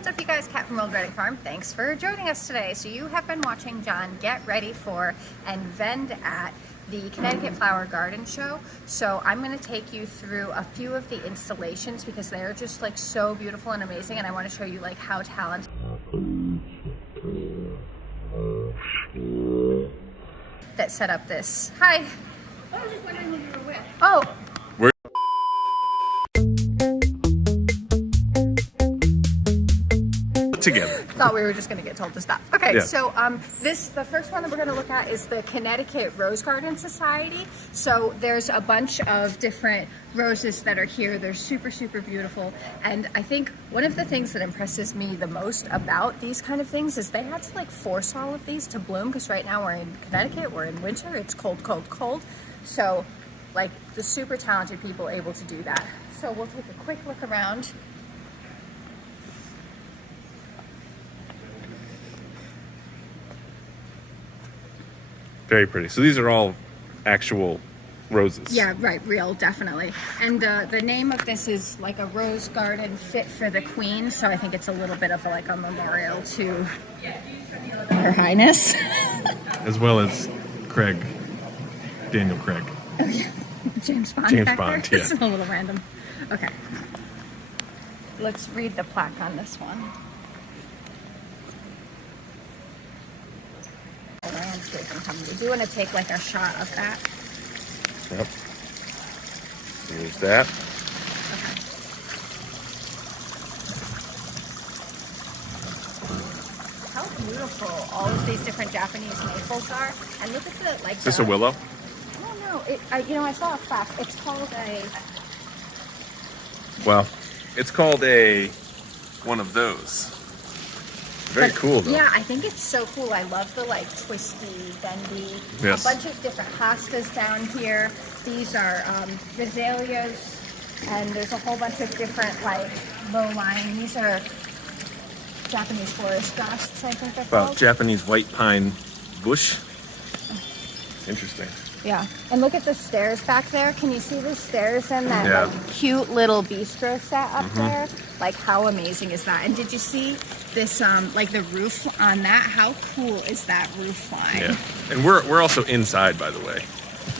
what's up you guys? Kat from Old Redding Farm. Thanks for joining us today. So you have been watching John get ready for and vend at the Connecticut Flower Garden Show. So I'm going to take you through a few of the installations because they're just like so beautiful and amazing, and I want to show you like how talented that set up this. Hi. I was just wondering who you were with. Oh. Together. Thought we were just going to get told to stop. Okay, yeah. So the first one that we're going to look at is the Connecticut Rose Garden Society. So there's a bunch of different roses that are here. They're super, super beautiful. And I think one of the things that impresses me the most about these kind of things is they had to like force all of these to bloom, because right now we're in Connecticut, we're in winter, it's cold, cold, cold. So like the super talented people able to do that. So we'll take a quick look around. Very pretty. So these are all actual roses. Yeah, right, real, definitely. And the name of this is like a rose garden fit for the Queen, so I think it's a little bit of like a memorial to Her Highness. As well as Daniel Craig. Oh yeah, James Bond. James Bond, yeah. It's a little random. Okay. Let's read the plaque on this one. Landscaping company. Do you want to take like a shot of that? Yep. Here's that. Okay. How beautiful all of these different Japanese maples are, and look at the like. Is this a willow? I don't know. I saw a plaque. It's called a. Well, it's called one of those. Very cool though. Yeah, I think it's so cool. I love the like twisty, bendy. Yes. A bunch of different hostas down here. These are azaleas, and there's a whole bunch of different like low-lying. These are Japanese forest grass, I think they're called. Japanese white pine bush. Interesting. Yeah, and look at the stairs back there. Can you see the stairs in that like, cute little bistro set up there? Like, how amazing is that? And did you see this, like the roof on that? How cool is that roof line? Yeah, and we're also inside, by the way.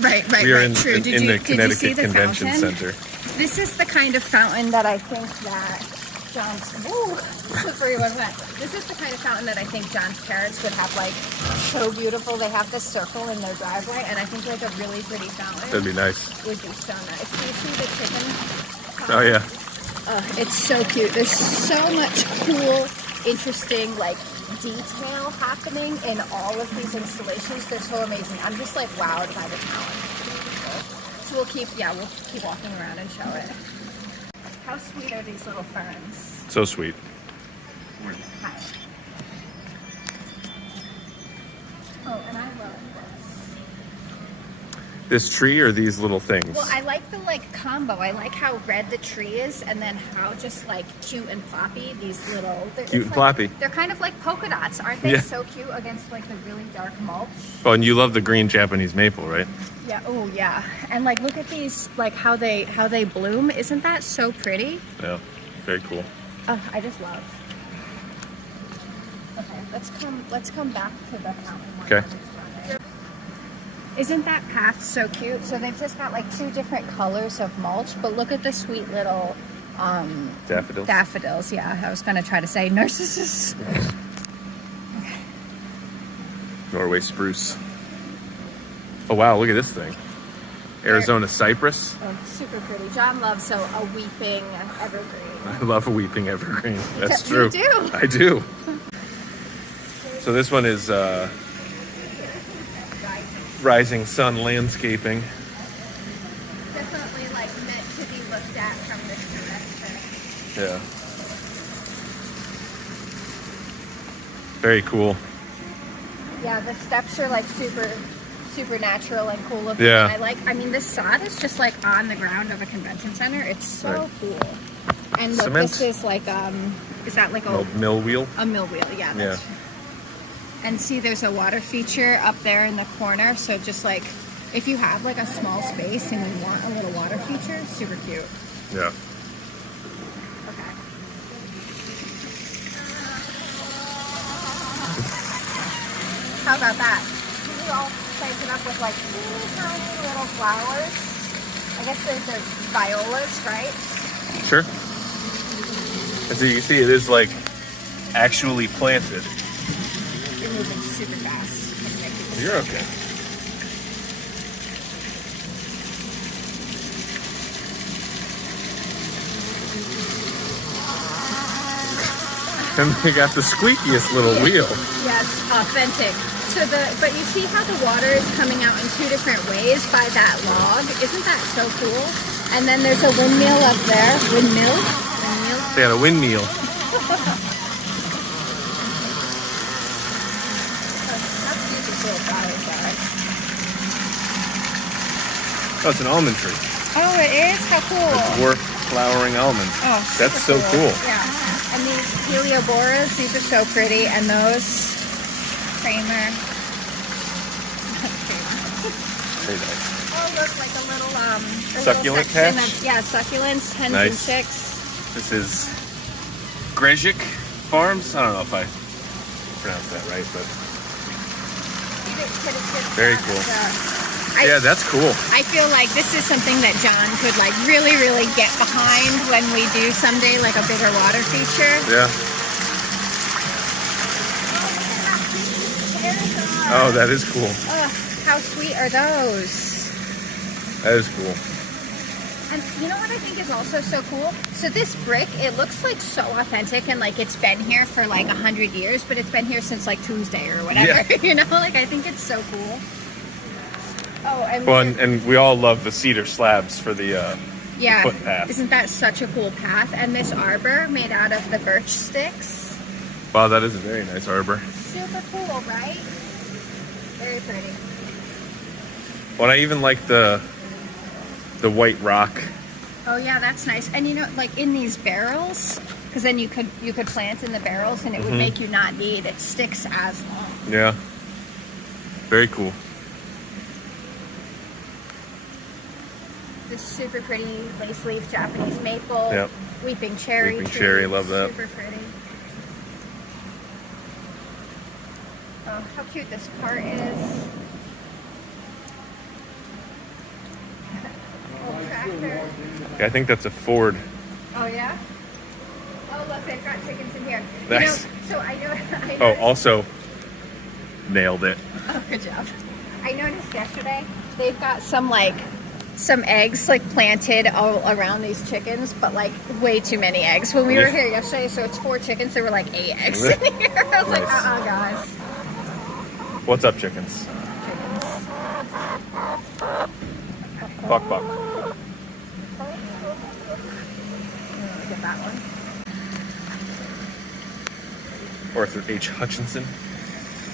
Right, we are true. in the Connecticut Convention Center. This is the kind of fountain that I think that John's, slippery one wet. This is the kind of fountain that I think John's parents would have like so beautiful. They have this circle in their driveway, and I think like a really pretty fountain. That'd be nice. Would be so nice. Do you see the chicken? Oh yeah. It's so cute. There's so much cool, interesting like detail happening in all of these installations. They're so amazing. I'm just like wowed by the talent. So we'll keep walking around and show it. How sweet are these little ferns? So sweet. Hi. Oh, and I love This tree or these little things? Well, I like the like combo. I like how red the tree is, and then how just like cute and ploppy these little. Cute and ploppy. They're kind of like polka dots, aren't they? Yeah. So cute against like the really dark mulch. Oh, and you love the green Japanese maple, right? Yeah. Oh, yeah. And like, look at these, like how they bloom. Isn't that so pretty? Yeah. Very cool. Oh, I just love. Okay, let's come back to the fountain. Okay. Isn't that path so cute? So they've just got like two different colors of mulch, but look at the sweet little daffodils. Daffodils, yeah. I was gonna try to say narcissus. Okay. Norway spruce. Oh wow, look at this thing. Arizona cypress. Oh, super pretty. John loves a weeping evergreen. I love a weeping evergreen. That's true. You do? I do. So this one is Rising Sun Landscaping. Definitely like meant to be looked at from this direction. Yeah. Very cool. Yeah, the steps are like super natural and cool looking. Yeah. And I mean, this sod is just like on the ground of a convention center. It's so cool. And look, Cement? this is like, is that like a mill wheel? A mill wheel, yeah. That's, and see, there's a water feature up there in the corner. So just like, if you have like a small space and you want a little water feature, super cute. Yeah. Okay. How about that? These are all planted up with like teeny tiny little flowers. I guess they're violas, right? Sure. As you can see, it is like actually planted. You're moving super fast. You're okay. And they got the squeakiest little wheel. Yes, authentic. But you see how the water is coming out in two different ways by that log? Isn't that so cool? And then there's a windmill up there. Windmill? They had a windmill. How cute these little flowers are. Oh, it's an almond tree. Oh, it is? How cool. A dwarf flowering almond. Oh, that's so cool. Yeah. And these helioboras, these are so pretty. And those, Kramer. Very nice. Oh, look, like a little Succulent section patch? of, yeah, succulents, hens Nice. and chicks. This is Grejik Farms. I don't know if I pronounced that right, but very cool. Yeah, that's cool. I feel like this is something that John could like really, really get behind when we do someday like a bigger water feature. Yeah. Oh, that is cool. Oh, how sweet are those? That is cool. And you know what I think is also so cool? So this brick, it looks like so authentic and like it's been here for like 100 years, but it's been here since like Tuesday or whatever. Yeah. You know, like I think it's so cool. Oh, and Well, and we all love the cedar slabs for the yeah, footpath. Isn't that such a cool path? And this arbor made out of the birch sticks. Wow, that is a very nice arbor. Super cool, right? Very pretty. Well, I even like the white rock. Oh yeah, that's nice. And you know, like in these barrels, because then you could plant in the barrels and it would make you not need sticks as long. Yeah. Very cool. This super pretty lace leaf Japanese maple. Yep. Weeping cherry. Weeping tree, cherry, love that. Super pretty. Oh, how cute this cart is. Oh, tractor. Yeah, I think that's a Ford. Oh yeah? Oh look, they've got chickens in here. Nice. You know, so I know. Oh, also nailed it. Oh, good job. I noticed yesterday they've got some eggs like planted all around these chickens, but like way too many eggs. When we were here yesterday, so it's 4 chickens, there were like 8 eggs in here. I was like, guys. What's up, chickens? Buck, buck. Get that one. Arthur H. Hutchinson.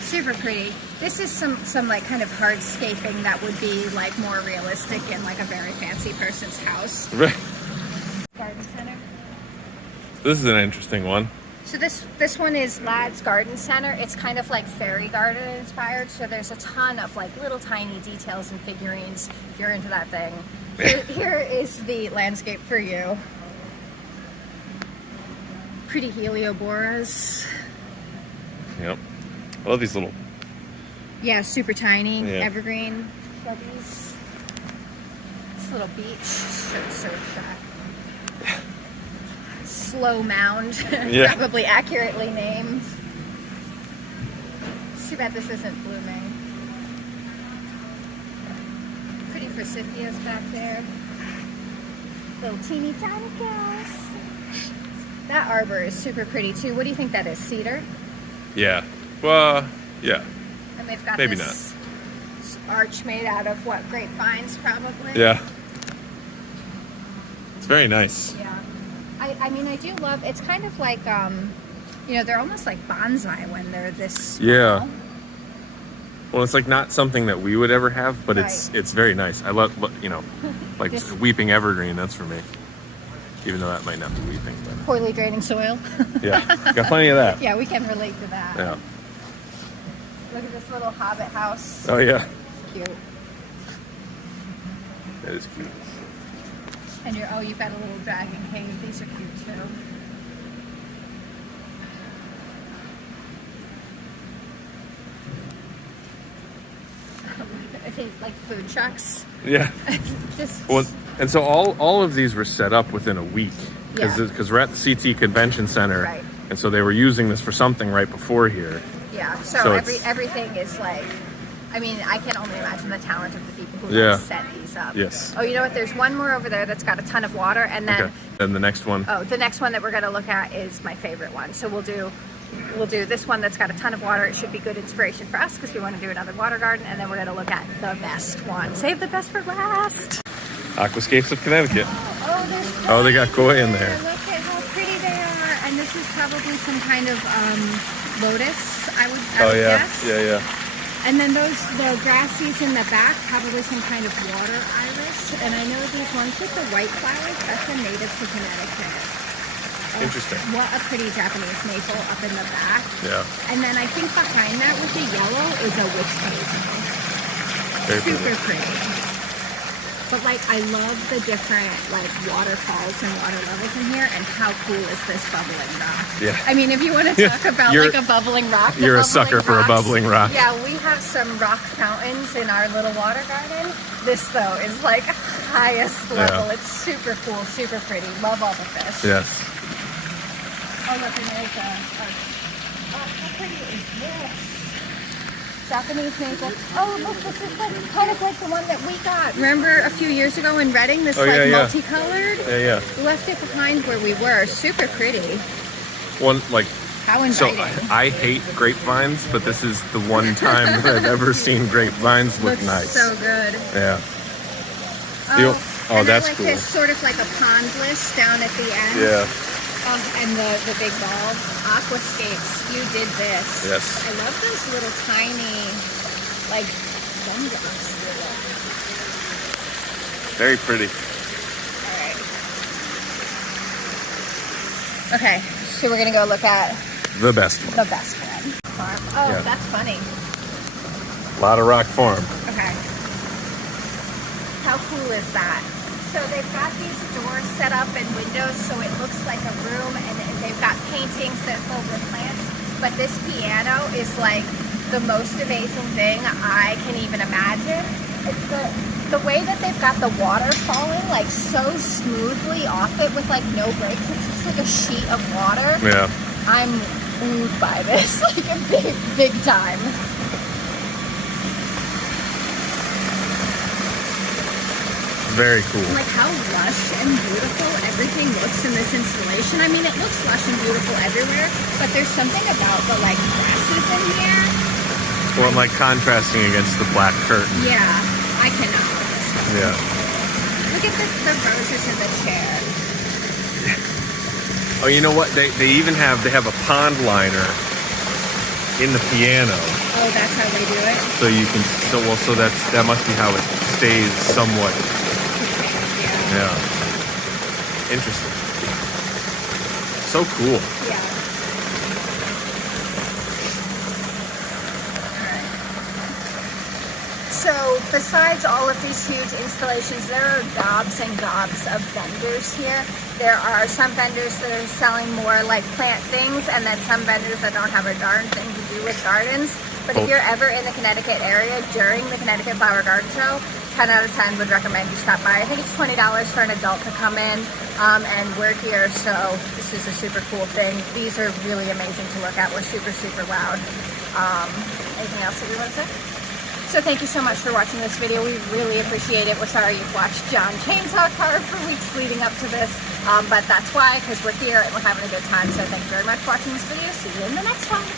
Super pretty. This is some like kind of hardscaping that would be like more realistic in like a very fancy person's house. Right. Garden center. This is an interesting one. So this one is Ladd's Garden Center. It's kind of like fairy garden inspired. So there's a ton of like little tiny details and figurines. If you're into that thing, here is the landscape for you. Pretty helioboras. Yep. I love these little. Yeah, super tiny, Yeah. evergreen shrubbies. This little beach, surf shack. Slow Mound, Yeah. probably accurately named. Too bad this isn't blooming. Pretty forsythias back there. Little teeny tiny cows. That arbor is super pretty too. What do you think that is? Cedar? Yeah. Well, yeah. And they've got Maybe this arch made out of what? Grapevines, probably? Yeah. It's very nice. Yeah. I mean, I do love, it's kind of like, you know, they're almost like bonsai when they're this small. Yeah. Well, it's like not something that we would ever have, but Right. it's very nice. I love, you know, like This- weeping evergreen. That's for me. Even though that might not be weeping, but Poorly draining soil. yeah, got plenty of that. Yeah, we can relate to that. Yeah. Look at this little hobbit house. Oh yeah, Cute. that is cute. And you've got a little dragon cave. These are cute too. seems like food trucks. Yeah. Just Well, and so all of these were set up within a week Yeah. because we're at the CT Convention Center, Right. and so they were using this for something right before here. yeah. So So it's- everything is like. I mean, I can only imagine the talent of the people who Yeah. like, set these up. Yes. Oh, you know what? There's one more over there that's got a ton of water, and then Okay. Then the next one. the next one that we're going to look at is my favorite one. So we'll do this one that's got a ton of water. It should be good inspiration for us because we want to do another water garden, and then we're going to look at the best one. Save the best for last. Aquascapes of Connecticut. Oh, there's koi Oh, they got koi in there. Look at how pretty they are. And this is probably some kind of lotus, I would guess. Yeah. And then the grassies in the back, probably some kind of water iris. And I know these ones with the white flowers, that's a native to Connecticut. Oh, Interesting. What a pretty Japanese maple up in the back. Yeah. And then I think behind that with the yellow is a witch hazel. Very Super pretty. But like, I love the different like waterfalls and water levels in here, and how cool is this bubbling rock? Yeah. I mean, if you want to talk about You're- like a bubbling rock, the you're a bubbling sucker for a rocks- bubbling rock. Yeah, we have some rock fountains in our little water garden. This though is like highest level. Yeah. It's super cool, super pretty. Love all the fish. Yes. Oh look, and there's how pretty is this? Japanese maple. Oh look, this is like kind of like the one that we got. Remember a few years ago in Reading, this Oh, yeah, yeah. multicolored? Yeah. We left it behind where we were. Super pretty. One like. How So inviting. I hate grapevines, but this is the one time that I've ever seen grapevines look Looks nice. so good. Yeah. Oh, and that's I like cool. this sort of like a pondless down at the end. Yeah. Oh, and the big bulb. Aquascapes, you did this. Yes. I love those little tiny, like, gumdrops. Very pretty. All right. Okay, so we're gonna go look at The best one. the best one. Farm. Oh, Yeah. that's funny. A lot of rock farm. Okay. How cool is that? So they've got these doors set up and windows so it looks like a room, and they've got paintings that filled with plants. But this piano is like the most amazing thing I can even imagine. It's the way that they've got the water falling like so smoothly off it with like no breaks. It's just like a sheet of water. Yeah. I'm wooed by this, like a big time. Very cool. Like how lush and beautiful everything looks in this installation. I mean, it looks lush and beautiful everywhere, but there's something about the like grasses in here. Well, like contrasting against the black curtain. Yeah, I cannot with this one. Yeah. Look at the roses in the chair. Oh, you know what? They even have a pond liner in the piano, Oh, that's how they do it? so you can so that must be how it stays somewhat. Yeah. Yeah. Interesting. So cool. Yeah. So besides all of these huge installations, there are gobs and gobs of vendors here. There are some vendors that are selling more like plant things, and then some vendors that don't have a darn thing to do with gardens. But if you're ever in the Connecticut area during the Connecticut Flower Garden Show, 10 out of 10 would recommend you stop by. I think it's $20 for an adult to come in, and we're here, so this is a super cool thing. These are really amazing to look at. We're super, super loud. Anything else that we want to say? So thank you so much for watching this video. We really appreciate it. We're sorry you've watched John chainsaw carve for weeks leading up to this, but that's why, because we're here and we're having a good time. So thank you very much for watching this video. See you in the next one.